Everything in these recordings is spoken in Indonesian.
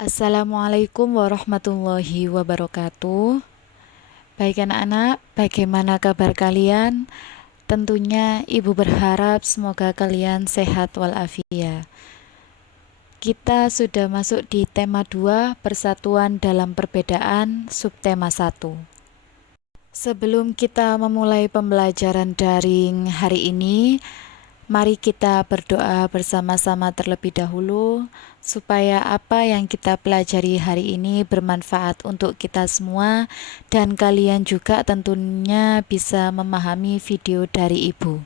Assalamualaikum warahmatullahi wabarakatuh. Baik anak-anak, bagaimana kabar kalian? Tentunya ibu berharap semoga kalian sehat walafiat. Kita sudah masuk di tema 2, persatuan dalam perbedaan, subtema 1. Sebelum kita memulai pembelajaran daring hari ini, mari kita berdoa bersama-sama terlebih dahulu supaya apa yang kita pelajari hari ini bermanfaat untuk kita semua dan kalian juga tentunya bisa memahami video dari Ibu.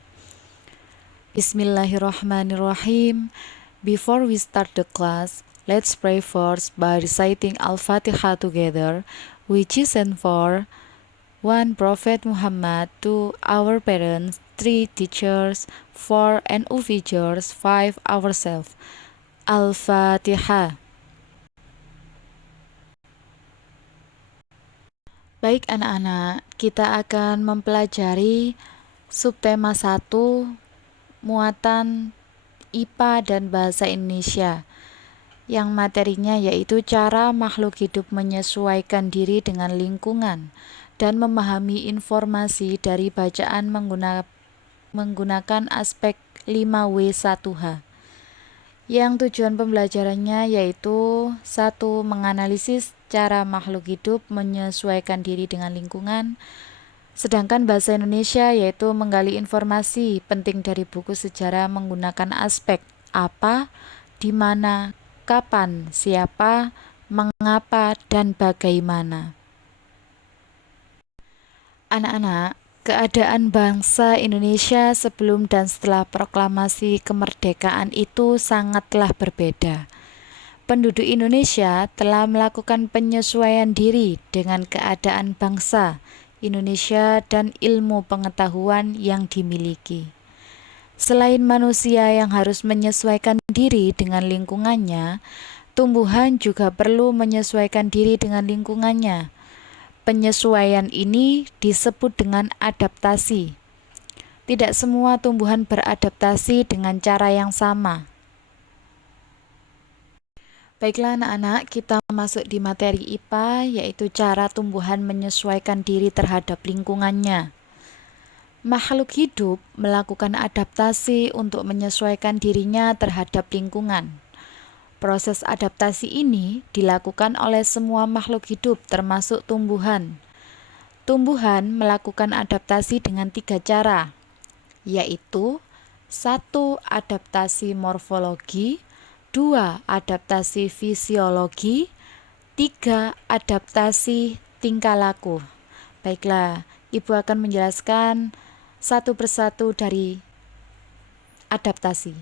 Bismillahirrahmanirrahim. Before we start the class, let's pray first by reciting Al-Fatihah together, which is and for 1. Prophet Muhammad, 2. Our parents, 3. Teachers, 4. NU Teachers, 5. Ourselves. Al-Fatihah. Baik anak-anak, kita akan mempelajari subtema 1, muatan IPA dan Bahasa Indonesia, yang materinya yaitu cara makhluk hidup menyesuaikan diri dengan lingkungan dan memahami informasi dari bacaan menggunakan aspek 5W1H. Yang tujuan pembelajarannya yaitu 1. Menganalisis cara makhluk hidup menyesuaikan diri dengan lingkungan. Sedangkan bahasa Indonesia yaitu menggali informasi penting dari buku sejarah menggunakan aspek apa, di mana, kapan, siapa, mengapa, dan bagaimana. Anak-anak, keadaan bangsa Indonesia sebelum dan setelah proklamasi kemerdekaan itu sangatlah berbeda. Penduduk Indonesia telah melakukan penyesuaian diri dengan keadaan bangsa Indonesia dan ilmu pengetahuan yang dimiliki. Selain manusia yang harus menyesuaikan diri dengan lingkungannya, tumbuhan juga perlu menyesuaikan diri dengan lingkungannya. Penyesuaian ini disebut dengan adaptasi. Tidak semua tumbuhan beradaptasi dengan cara yang sama. Baiklah anak-anak, kita masuk di materi IPA, yaitu cara tumbuhan menyesuaikan diri terhadap lingkungannya. Makhluk hidup melakukan adaptasi untuk menyesuaikan dirinya terhadap lingkungan. Proses adaptasi ini dilakukan oleh semua makhluk hidup termasuk tumbuhan. Tumbuhan melakukan adaptasi dengan 3 cara, yaitu 1. Adaptasi morfologi, 2. Adaptasi fisiologi, 3. Adaptasi tingkah laku. Baiklah, Ibu akan menjelaskan satu persatu dari adaptasi.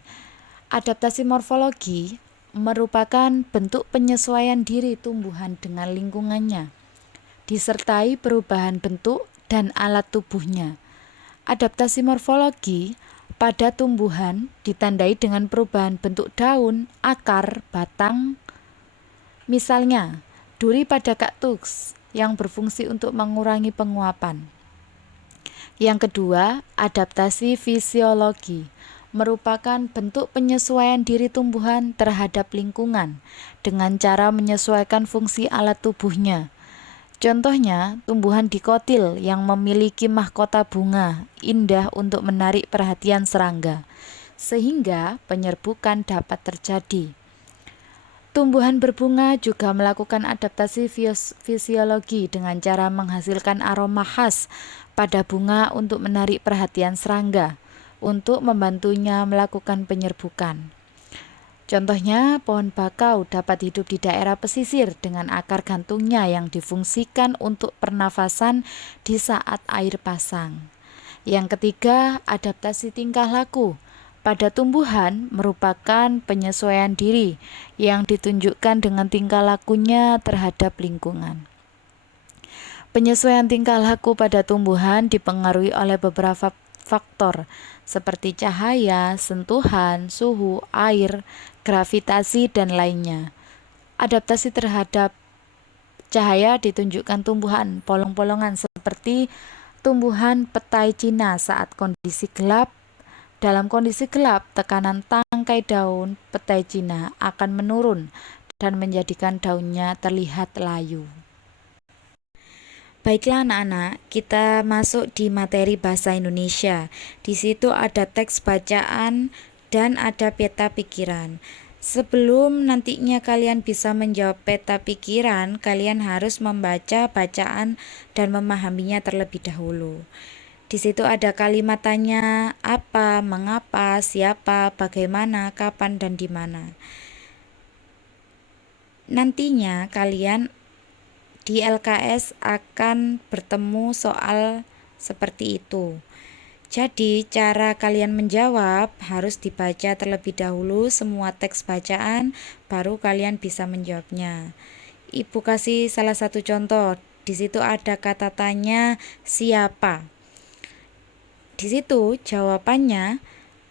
Adaptasi morfologi merupakan bentuk penyesuaian diri tumbuhan dengan lingkungannya, disertai perubahan bentuk dan alat tubuhnya. Adaptasi morfologi pada tumbuhan ditandai dengan perubahan bentuk daun, akar, batang. Misalnya, duri pada kaktus yang berfungsi untuk mengurangi penguapan. Yang kedua, adaptasi fisiologi merupakan bentuk penyesuaian diri tumbuhan terhadap lingkungan dengan cara menyesuaikan fungsi alat tubuhnya. Contohnya, tumbuhan dikotil yang memiliki mahkota bunga indah untuk menarik perhatian serangga, sehingga penyerbukan dapat terjadi. Tumbuhan berbunga juga melakukan adaptasi fisiologi dengan cara menghasilkan aroma khas pada bunga untuk menarik perhatian serangga, untuk membantunya melakukan penyerbukan. Contohnya, pohon bakau dapat hidup di daerah pesisir dengan akar gantungnya yang difungsikan untuk pernafasan di saat air pasang. Yang ketiga, adaptasi tingkah laku pada tumbuhan merupakan penyesuaian diri yang ditunjukkan dengan tingkah lakunya terhadap lingkungan. Penyesuaian tingkah laku pada tumbuhan dipengaruhi oleh beberapa faktor seperti cahaya, sentuhan, suhu, air, gravitasi, dan lainnya. Adaptasi terhadap cahaya ditunjukkan tumbuhan polong-polongan seperti tumbuhan petai Cina saat kondisi gelap. Dalam kondisi gelap, tekanan tangkai daun petai Cina akan menurun dan menjadikan daunnya terlihat layu. Baiklah anak-anak, kita masuk di materi bahasa Indonesia. Di situ ada teks bacaan dan ada peta pikiran. Sebelum nantinya kalian bisa menjawab peta pikiran, kalian harus membaca bacaan dan memahaminya terlebih dahulu. Di situ ada kalimat tanya, apa, mengapa, siapa, bagaimana, kapan, dan di mana. Nantinya kalian di LKS akan bertemu soal seperti itu. Jadi cara kalian menjawab harus dibaca terlebih dahulu semua teks bacaan, baru kalian bisa menjawabnya. Ibu kasih salah satu contoh. Di situ ada kata tanya siapa. Di situ jawabannya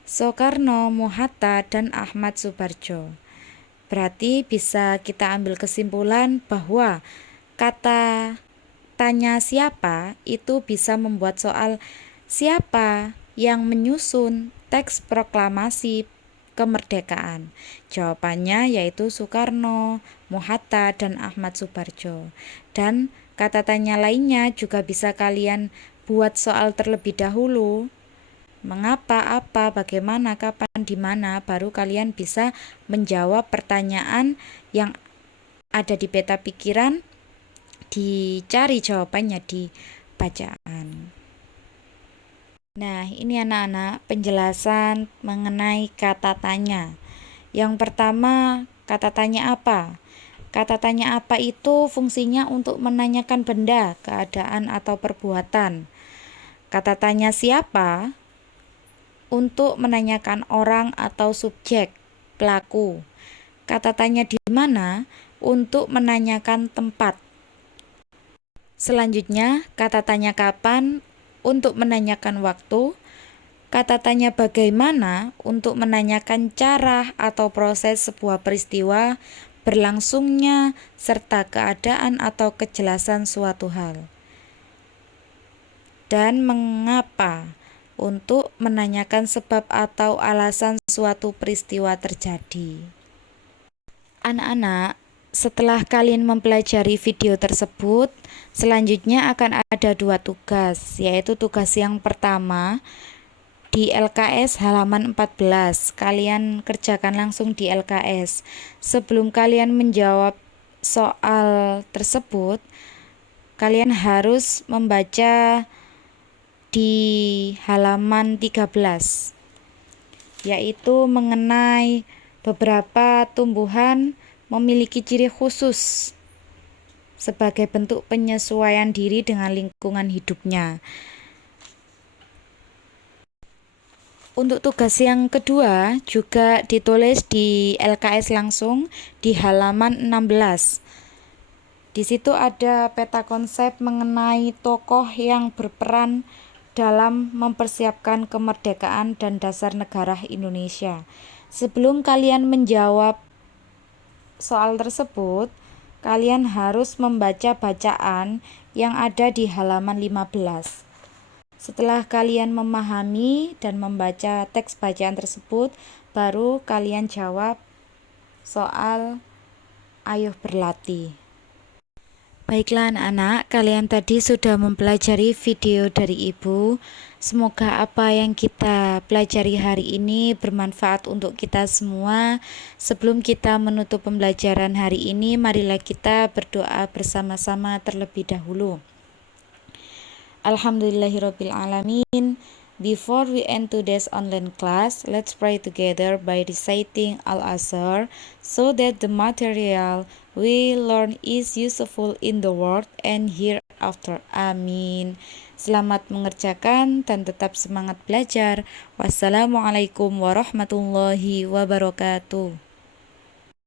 Soekarno, Mohatta, dan Ahmad Subarjo. Berarti bisa kita ambil kesimpulan bahwa kata tanya siapa itu bisa membuat soal siapa yang menyusun teks proklamasi kemerdekaan. Jawabannya yaitu Soekarno, Mohatta, dan Ahmad Subarjo. Dan kata tanya lainnya juga bisa kalian buat soal terlebih dahulu. Mengapa, apa, bagaimana, kapan, di mana, baru kalian bisa menjawab pertanyaan yang ada di peta pikiran, dicari jawabannya di bacaan. Nah, ini anak-anak penjelasan mengenai kata tanya. Yang pertama, kata tanya apa? Kata tanya apa itu fungsinya untuk menanyakan benda, keadaan, atau perbuatan. Kata tanya siapa? Untuk menanyakan orang atau subjek, pelaku. Kata tanya di mana? Untuk menanyakan tempat. Selanjutnya, kata tanya kapan? Untuk menanyakan waktu. Kata tanya bagaimana? Untuk menanyakan cara atau proses sebuah peristiwa berlangsungnya serta keadaan atau kejelasan suatu hal. Dan mengapa? Untuk menanyakan sebab atau alasan suatu peristiwa terjadi. Anak-anak, setelah kalian mempelajari video tersebut, selanjutnya akan ada 2 tugas, yaitu tugas yang pertama di LKS halaman 14. Kalian kerjakan langsung di LKS. Sebelum kalian menjawab soal tersebut, kalian harus membaca di halaman 13, yaitu mengenai beberapa tumbuhan memiliki ciri khusus sebagai bentuk penyesuaian diri dengan lingkungan hidupnya. Untuk tugas yang kedua juga ditulis di LKS langsung di halaman 16. Di situ ada peta konsep mengenai tokoh yang berperan dalam mempersiapkan kemerdekaan dan dasar negara Indonesia. Sebelum kalian menjawab soal tersebut, kalian harus membaca bacaan yang ada di halaman 15. Setelah kalian memahami dan membaca teks bacaan tersebut, baru kalian jawab soal ayo berlatih. Baiklah anak-anak, kalian tadi sudah mempelajari video dari Ibu. Semoga apa yang kita pelajari hari ini bermanfaat untuk kita semua. Sebelum kita menutup pembelajaran hari ini, marilah kita berdoa bersama-sama terlebih dahulu. Alhamdulillahirrabbilalamin. Before we end today's online class, let's pray together by reciting Al-Azhar so that the material we learn is useful in the world and hereafter. Amin. Selamat mengerjakan dan tetap semangat belajar. Wassalamualaikum warahmatullahi wabarakatuh.